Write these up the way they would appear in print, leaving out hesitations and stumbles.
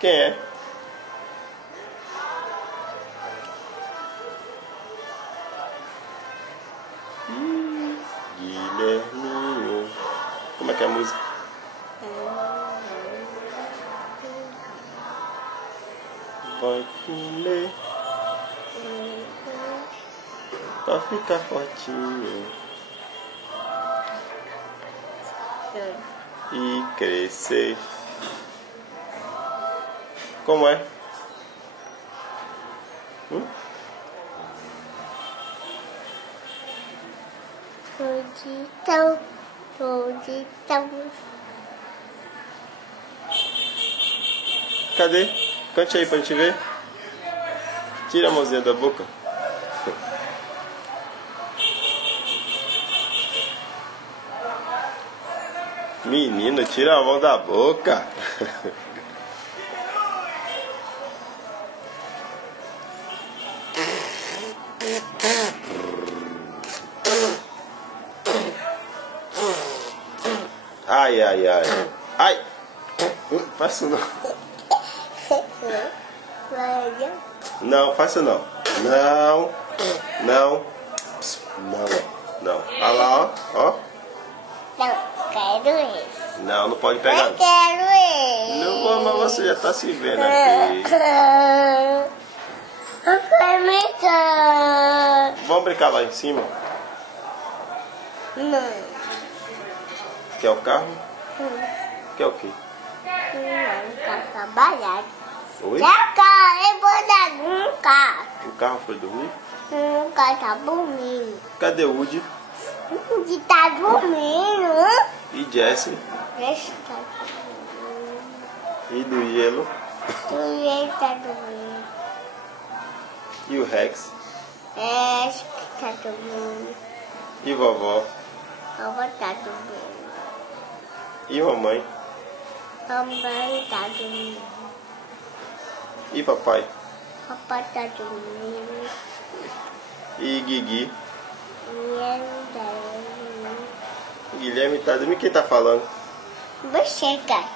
Quem é? Guilherminho. Como é que é a música? Vai comer pra ficar fortinho e crescer. Como é? Tuditão. Cadê? Cante aí pra gente ver. Tira a mãozinha da boca. Menino, tira a mão da boca. Ai, ai, ai. Ai! Faça não. Não, faça não. Não. Não. Não. Não. Olha lá, ó. Não, quero esse. Não, não pode pegar. Eu quero esse. Não, mas você já tá se vendo aqui. Vamos brincar lá em cima? Não. Quer o carro? Quer o quê? Não, quero trabalhar. Oi? Já eu vou dar nunca. O carro foi dormir? Nunca tá dormindo. Cadê o Woody? De tá dormindo. E Jessie? Deixa tá dormindo. E do Hielo? Tu tá dormindo. E o Rex? Acho que tá dormindo. E vovó? A avó tá dormindo. E mamãe? A mãe tá dormindo. E papai? Papai tá dormindo. E Guigui? E ele tá dormindo. Guilherme tá dormindo. Quem tá falando? Você, cara.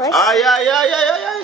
Ai, ai, ai, ai, ai, ai.